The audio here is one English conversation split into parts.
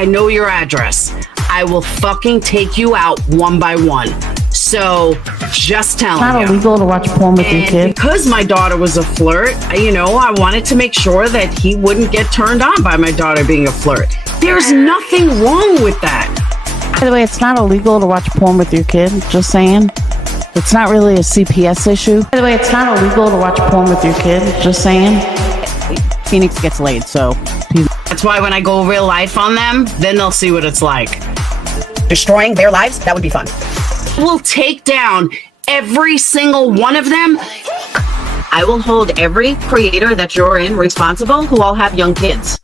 I know your address. I will fucking take you out one by one. So, just telling you. It's not illegal to watch porn with your kid. Because my daughter was a flirt, I wanted to make sure that he wouldn't get turned on by my daughter being a flirt. There's nothing wrong with that. By the way, it's not illegal to watch porn with your kid. Just saying. It's not really a CPS issue. By the way, it's not illegal to watch porn with your kid. Just saying. Phoenix gets laid, so. That's why when I go real life on them, then they'll see what it's like. Destroying their lives, that would be fun. We'll take down every single one of them. I will hold every creator that you're in responsible who all have young kids.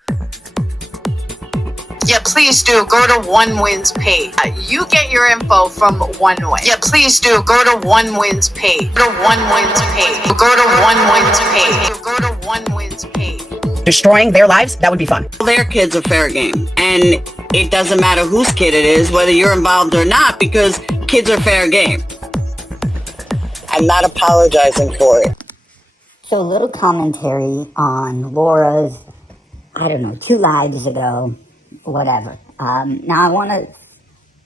Yeah, please do. Go to One Wins page. You get your info from One Win. Yeah, please do. Go to One Wins page. Go to One Wins page. Go to One Wins page. Go to One Wins page. Destroying their lives, that would be fun. Their kids are fair game. And it doesn't matter whose kid it is, whether you're involved or not, because kids are fair game. I'm not apologizing for it. So a little commentary on Laura's, 2 lives ago, whatever. Now I want to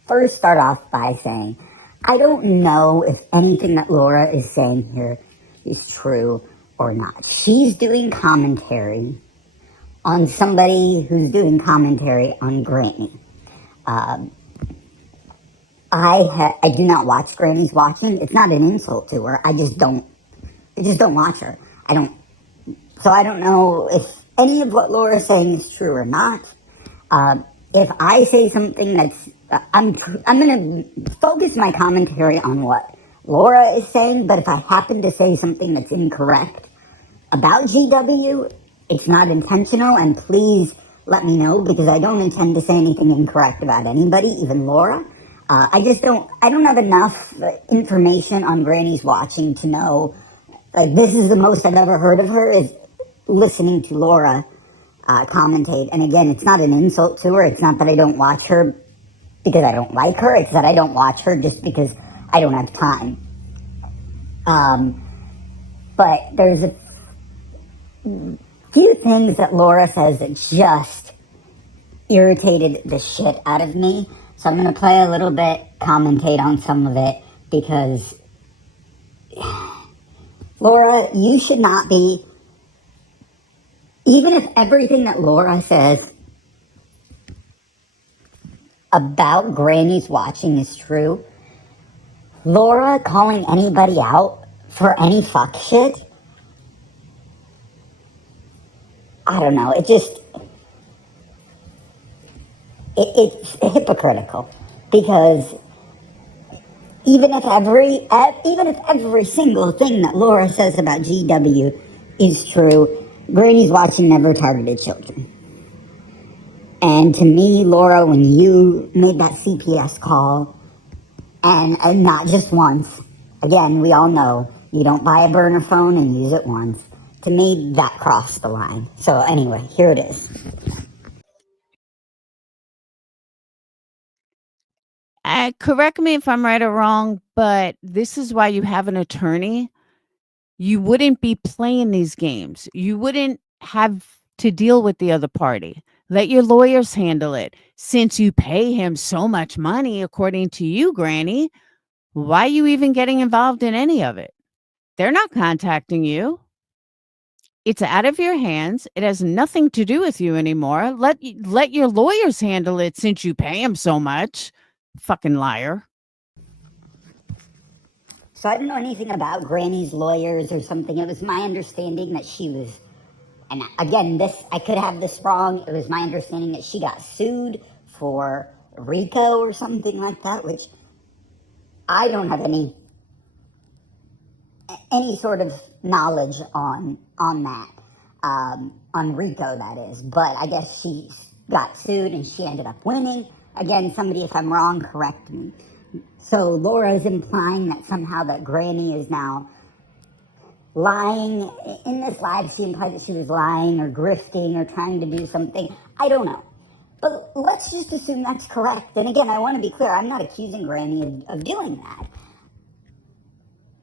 first start off by saying, I don't know if anything that Laura is saying here is true or not. She's doing commentary on somebody who's doing commentary on Granny. I do not watch Granny's Watching. It's not an insult to her. I just don't watch her. So I don't know if any of what Laura's saying is true or not. If I say something that's, I'm going to focus my commentary on what Laura is saying, but if I happen to say something that's incorrect about GW, it's not intentional, and please let me know, because I don't intend to say anything incorrect about anybody, even Laura. I don't have enough information on Granny's Watching to know, this is the most I've ever heard of her, is listening to Laura commentate. And again, it's not an insult to her. It's not that I don't watch her because I don't like her. It's that I don't watch her just because I don't have time. But there's a few things that Laura says that just irritated the shit out of me. So I'm going to play a little bit, commentate on some of it, because Laura, you should not be, even if everything that Laura says about Granny's Watching is true, Laura calling anybody out for any fuck shit, I don't know, it's hypocritical, because even if every single thing that Laura says about GW is true, Granny's Watching never targeted children. And to me, Laura, when you made that CPS call, and not just once, again, we all know you don't buy a burner phone and use it once. To me, that crossed the line. So anyway, here it is. Correct me if I'm right or wrong, but this is why you have an attorney. You wouldn't be playing these games. You wouldn't have to deal with the other party. Let your lawyers handle it. Since you pay him so much money, according to you, Granny, why are you even getting involved in any of it? They're not contacting you. It's out of your hands. It has nothing to do with you anymore. Let your lawyers handle it since you pay him so much. Fucking liar. So I don't know anything about Granny's lawyers or something. It was my understanding that she was, and again, I could have this wrong. It was my understanding that she got sued for RICO or something like that, which I don't have any sort of knowledge on that, on RICO, that is. But I guess she got sued and she ended up winning. Again, somebody, if I'm wrong, correct me. So Laura's implying that somehow that Granny is now lying. In this live, she implied that she was lying or grifting or trying to do something. I don't know. But let's just assume that's correct. And again, I want to be clear. I'm not accusing Granny of doing that.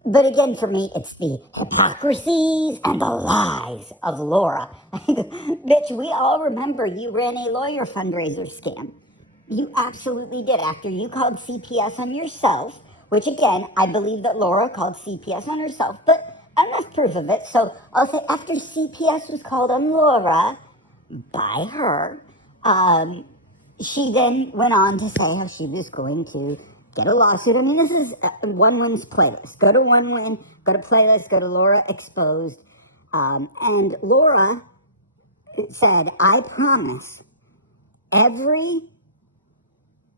But again, for me, it's the hypocrisies and the lies of Laura. Bitch, we all remember you ran a lawyer fundraiser scam. You absolutely did. After you called CPS on yourself, which again, I believe that Laura called CPS on herself, but enough proof of it. So I'll say after CPS was called on Laura by her, she then went on to say how she was going to get a lawsuit. I mean, this is One Win's playlist. Go to One Win, go to playlist, go to Laura Exposed. And Laura said, I promise every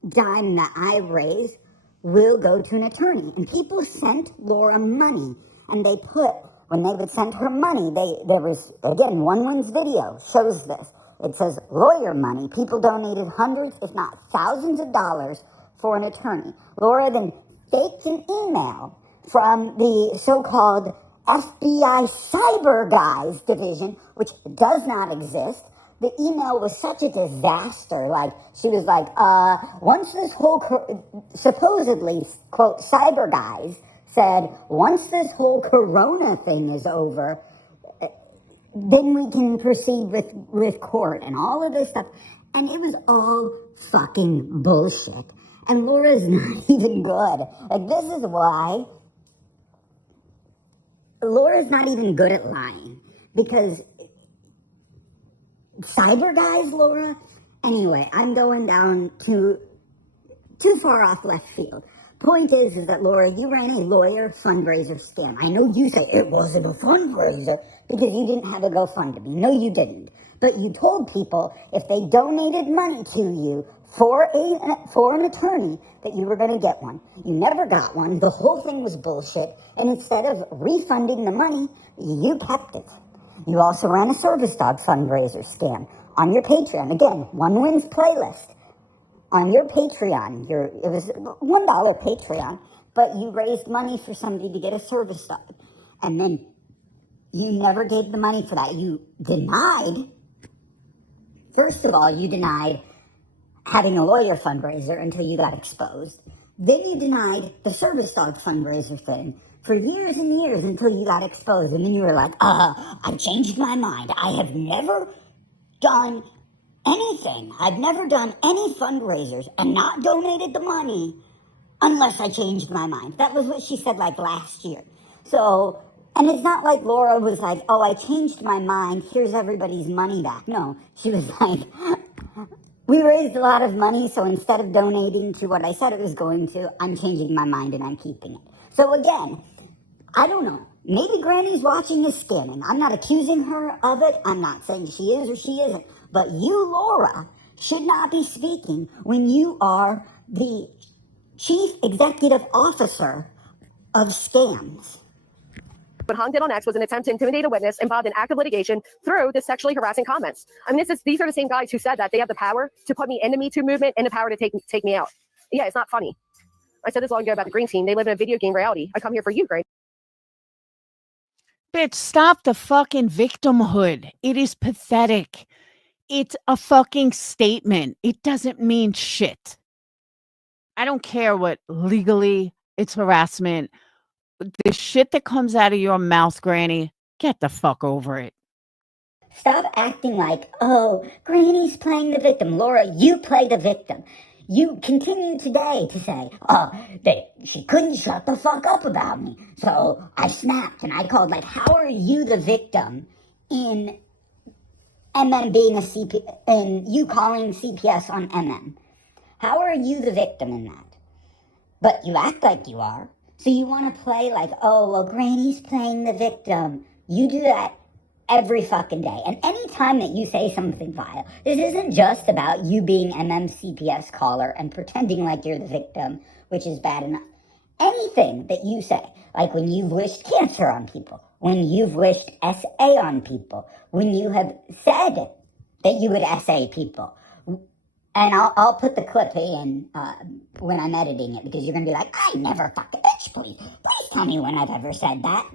dime that I raise will go to an attorney. And people sent Laura money. And they put, when they would send her money, there was, again, One Win's video shows this. It says lawyer money. People donated hundreds, if not thousands of dollars for an attorney. Laura then faked an email from the so-called FBI Cyber Guys division, which does not exist. The email was such a disaster. Like, she was like, once this whole, supposedly, quote, Cyber Guys said, once this whole corona thing is over, then we can proceed with court and all of this stuff. And it was all fucking bullshit. And Laura's not even good. Like, this is why Laura's not even good at lying. Because Cyber Guys, Laura? Anyway, I'm going down too far off left field. Point is that, Laura, you ran a lawyer fundraiser scam. I know you say it wasn't a fundraiser because you didn't have a GoFundMe. No, you didn't. But you told people if they donated money to you for an attorney that you were going to get one. You never got one. The whole thing was bullshit. And instead of refunding the money, you kept it. You also ran a service dog fundraiser scam on your Patreon. Again, One Win's playlist. On your Patreon, it was $1 Patreon, but you raised money for somebody to get a service dog. And then you never gave the money for that. You denied, first of all, you denied having a lawyer fundraiser until you got exposed. Then you denied the service dog fundraiser thing for years and years until you got exposed. And then you were like, I changed my mind. I have never done anything. I've never done any fundraisers and not donated the money unless I changed my mind. That was what she said like last year. So, and it's not like Laura was like, oh, I changed my mind. Here's everybody's money back. No, she was like, we raised a lot of money. So instead of donating to what I said it was going to, I'm changing my mind and I'm keeping it. So again, I don't know. Maybe Granny's watching is scamming. I'm not accusing her of it. I'm not saying she is or she isn't. But you, Laura, should not be speaking when you are the chief executive officer of scams. What Hong did on X was an attempt to intimidate a witness involved in active litigation through the sexually harassing comments. I mean, these are the same guys who said that they have the power to put me in the Me Too movement and the power to take me out. Yeah, it's not funny. I said this long ago about the Green Team. They live in a video game reality. I come here for you, Greg. Bitch, stop the fucking victimhood. It is pathetic. It's a fucking statement. It doesn't mean shit. I don't care what legally it's harassment. The shit that comes out of your mouth, Granny, get the fuck over it. Stop acting like, oh, Granny's playing the victim. Laura, you play the victim. You continue today to say, she couldn't shut the fuck up about me. So I snapped and I called. Like, how are you the victim in MM being a CP, and you calling CPS on MM? How are you the victim in that? But you act like you are. So you want to play like, oh, well, Granny's playing the victim. You do that every fucking day. And any time that you say something vile, this isn't just about you being CPS caller and pretending like you're the victim, which is bad enough. Anything that you say, like when you've wished cancer on people, when you've wished SA on people, when you have said that you would SA people. And I'll put the clip in when I'm editing it, because you're going to be like, I never fucking, bitch, please tell me when I've ever said that.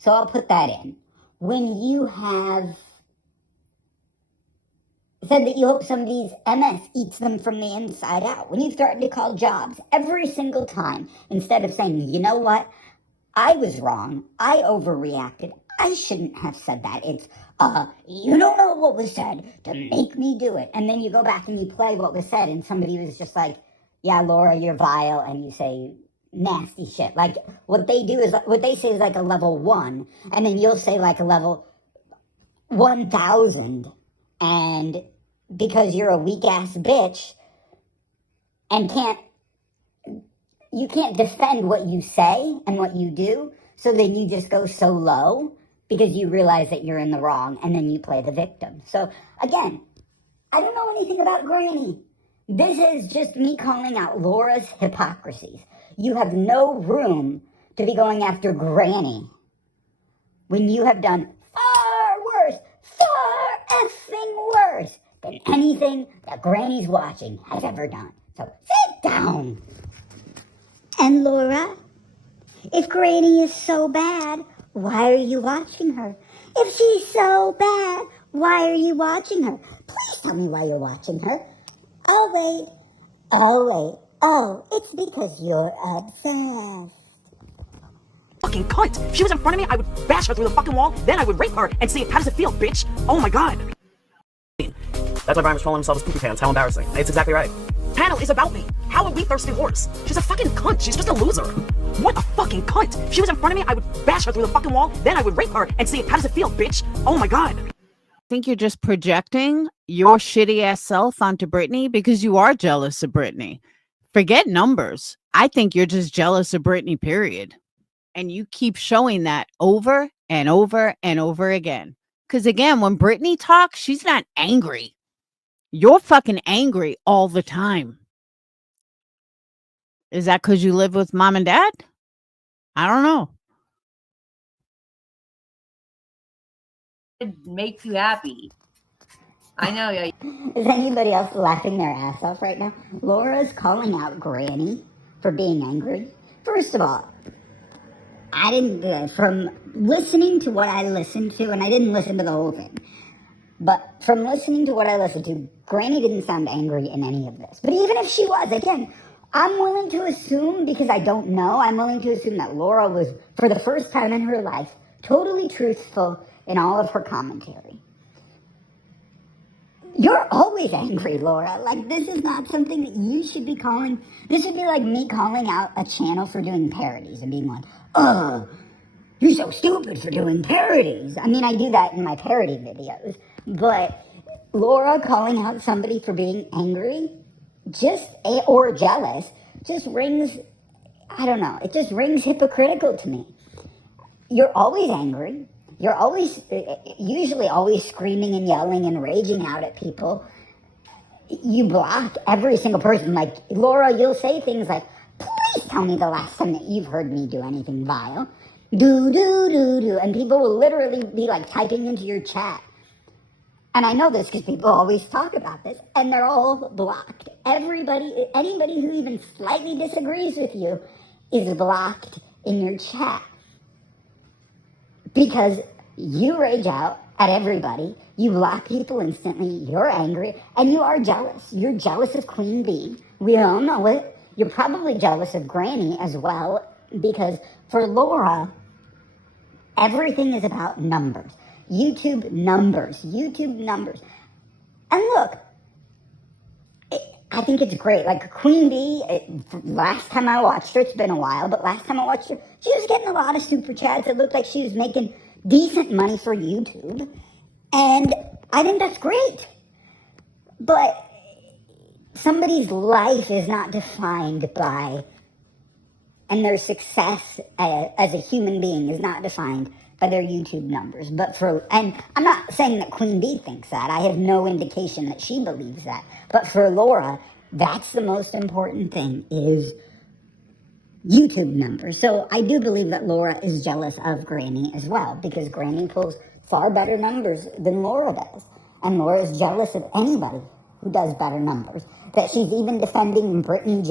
So I'll put that in. When you have said that you hope somebody's MS eats them from the inside out. When you threaten to call jobs every single time, instead of saying, you know what, I was wrong, I overreacted, I shouldn't have said that. It's, you don't know what was said to make me do it. And then you go back and you play what was said, and somebody was just like, yeah, Laura, you're vile, and you say nasty shit. Like, what they say is like a level 1, and then you'll say like a level 1,000, and because you're a weak-ass bitch and you can't defend what you say and what you do, so then you just go so low because you realize that you're in the wrong, and then you play the victim. So, again, I don't know anything about Granny. This is just me calling out Laura's hypocrisies. You have no room to be going after Granny when you have done far effing worse than anything that Granny's watching has ever done. So sit down. And Laura, if Granny is so bad, why are you watching her? If she's so bad, why are you watching her? Please tell me why you're watching her. I'll wait. Oh, it's because you're obsessed. Fucking cunt. If she was in front of me, I would bash her through the fucking wall, then I would rape her and see, how does it feel, bitch? Oh my god. That's why Brian was trolling himself as poopy pants. How embarrassing. It's exactly right. Panel is about me. How are we thirsty whores? She's a fucking cunt. She's just a loser. What a fucking cunt. If she was in front of me, I would bash her through the fucking wall, then I would rape her and see, how does it feel, bitch? Oh my god. I think you're just projecting your shitty ass self onto Britney because you are jealous of Britney. Forget numbers. I think you're just jealous of Britney, period. And you keep showing that over and over and over again. Because again, when Britney talks, she's not angry. You're fucking angry all the time. Is that because you live with mom and dad? I don't know. It makes you happy. I know. Yeah. Is anybody else laughing their ass off right now? Laura's calling out Granny for being angry. First of all, I didn't, from listening to what I listened to, and I didn't listen to the whole thing, but from listening to what I listened to, Granny didn't sound angry in any of this. But even if she was, again, I'm willing to assume, because I don't know, I'm willing to assume that Laura was, for the first time in her life, totally truthful in all of her commentary. You're always angry, Laura. Like, this is not something that you should be calling. This would be like me calling out a channel for doing parodies and being like, you're so stupid for doing parodies. I mean, I do that in my parody videos. But Laura calling out somebody for being angry, or jealous, just rings, I don't know, it just rings hypocritical to me. You're always angry. You're usually always screaming and yelling and raging out at people. You block every single person. Like, Laura, you'll say things like, please tell me the last time that you've heard me do anything vile. Do. And people will literally be like typing into your chat. And I know this because people always talk about this, and they're all blocked. Anybody who even slightly disagrees with you is blocked in your chat. Because you rage out at everybody, you block people instantly, you're angry, and you are jealous. You're jealous of Queen Bee. We all know it. You're probably jealous of Granny as well, because for Laura, everything is about numbers. YouTube numbers. And look, I think it's great. Like, Queen Bee, last time I watched her, it's been a while, but last time I watched her, she was getting a lot of super chats. It looked like she was making decent money for YouTube. And I think that's great. But somebody's life is not defined by, and their success as a human being is not defined by their YouTube numbers. And I'm not saying that Queen Bee thinks that. I have no indication that she believes that. But for Laura, that's the most important thing, is YouTube numbers. So I do believe that Laura is jealous of Granny as well, because Granny pulls far better numbers than Laura does. And Laura is jealous of anybody who does better numbers. That she's even defending Brittany J.